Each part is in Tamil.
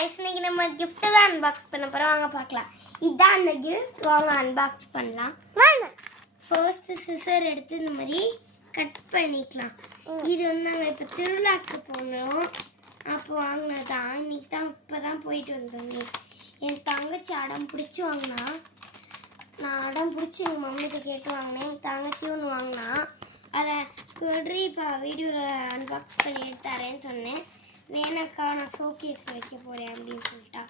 गाइस இன்னைக்கு நம்ம gift தான் unbox பண்ண போறோம் வாங்க பார்க்கலாம் இதான் அந்த gift வாங்க unbox பண்ணலாம் வாங்க first scissor எடுத்து இந்த மாதிரி கட் பண்ணிக்கலாம் இது வந்து நாங்க இப்ப திருவிழாக்கு போனோம் அப்போ வாங்குனதா இன்னைக்கு தான் இப்பதான் போயிட்டு வந்தோம் என் தங்கச்சி அடம் பிடிச்சு வாங்குனா நான் அடம் பிடிச்சி எங்கள் மம்மிட்ட கேட்டு வாங்கினேன் என் தங்கச்சி ஒன்று வாங்கினா அதை குட்ரி இப்போ வீடியோவில் அன்பாக்ஸ் பண்ணி எடுத்தாரேன்னு சொன்னேன் வேணாக்கா நான் ஷோகேஸில் வைக்க போகிறேன் அப்படின்னு சொல்லிட்டா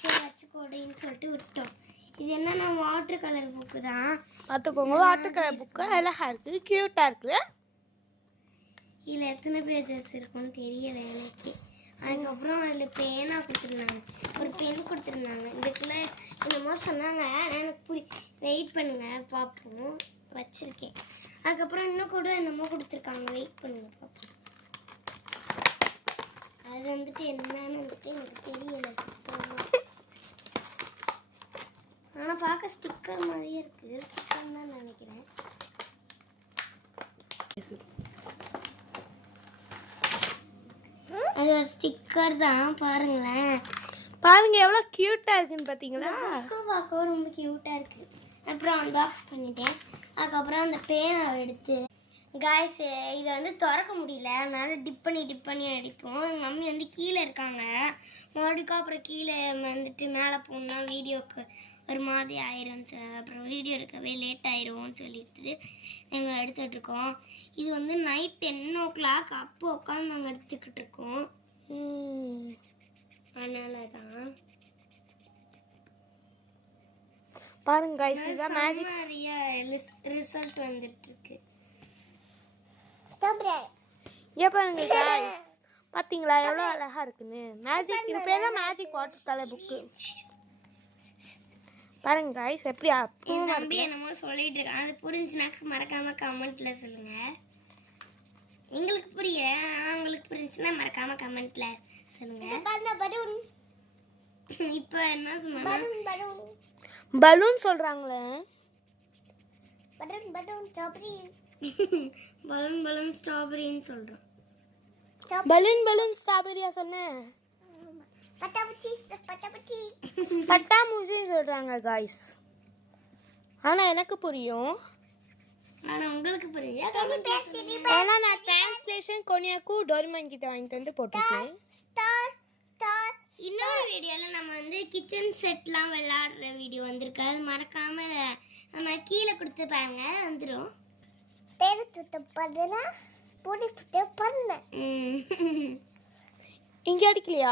சரி வச்சுக்கோடின்னு சொல்லிட்டு விட்டோம் இது என்னன்னா வாட்டர் கலர் புக்கு தான் பார்த்துக்கோங்க வாட்டர் கலர் புக்கு அழகாக இருக்குது க்யூட்டாக இருக்குது இதில் எத்தனை பேஜஸ் இருக்குன்னு தெரியலை எனக்கு அதுக்கப்புறம் அதில் பேனா கொடுத்துருந்தாங்க ஒரு பென் கொடுத்துருந்தாங்க இதுக்குள்ள என்னமோ சொன்னாங்க எனக்கு வெயிட் பண்ணுங்க பார்ப்போம் வச்சுருக்கேன் அதுக்கப்புறம் இன்னும் கூட என்னமோ கொடுத்துருக்காங்க வெயிட் பண்ணுங்க பார்ப்போம் அது வந்துட்டு என்னன்னு வந்துட்டு எனக்கு தெரியலை சுத்தமாக ஆனால் பார்க்க ஸ்டிக்கர் மாதிரியே இருக்குது ஸ்டிக்கர் தான் நினைக்கிறேன் அது ஒரு ஸ்டிக்கர் தான் பாருங்களேன் பாருங்க எவ்வளோ க்யூட்டாக இருக்குன்னு பார்த்தீங்களா பார்க்க ரொம்ப க்யூட்டாக இருக்குது அப்புறம் அன்பாக்ஸ் பண்ணிட்டேன் அதுக்கப்புறம் அந்த பேனாவை எடுத்து காய்ஸ் இதை வந்து திறக்க முடியல அதனால டிப் பண்ணி அடிப்போம் எங்கள் மம்மி வந்து கீழே இருக்காங்க மறுபடியும் அப்புறம் கீழே வந்துட்டு மேலே போகணுன்னா வீடியோக்கு ஒரு மாதிரி ஆயிரும் அப்புறம் வீடியோ எடுக்கவே லேட் ஆயிரும்னு சொல்லிட்டு நாங்கள் எடுத்துகிட்டு இருக்கோம் இது வந்து நைட் 10 அப்போ உட்காந்து நாங்கள் எடுத்துக்கிட்டு இருக்கோம் அதனால தான் பாருங்க गाइस இதான் மேஜிக் நிறைய ரிசல்ட் வந்துட்டு இருக்கு இங்க பாருங்க गाइस பாத்தீங்களா எவ்வளவு அழகா இருக்குன்னு மேஜிக் இது பேர் தான் மேஜிக் வாட்டர் கலர் புக் பாருங்க गाइस எப்படி என் தம்பி என்னமோ சொல்லிட்டு இருக்கான் அது புரிஞ்சுனாக்க மறக்காம கமெண்ட்ல சொல்லுங்க எங்களுக்கு புரியல உங்களுக்கு புரிஞ்சுனா மறக்காம கமெண்ட்ல சொல்லுங்க இப்போ என்ன சொன்னாங்க பலூன் சொல்றாங்களே பலூன் ஸ்ட்ராபெரின்னு சொல்றோம் பலூன் ஸ்ட்ராபெரியா சொன்னேன் பட்டாம்பூச்சின்னு சொல்றாங்க गाइस ஆனா எனக்கு புரியும் ஆனா உங்களுக்கு புரியுதா ஏன்னா நான் டிரான்ஸ்லேஷன் கொனியாக்கு டோரிமான் கிட்ட வாங்கிட்டு வந்து போட்டுருக்கேன் இன்னொரு வீடியோல நம்ம வந்து கிச்சன் செட்லாம் விளையாடுற வீடியோ வந்திருக்கு அது மறக்காம நம்ம கீழே கொடுத்து பாருங்க வந்துடும் இங்க அடிக்கலையா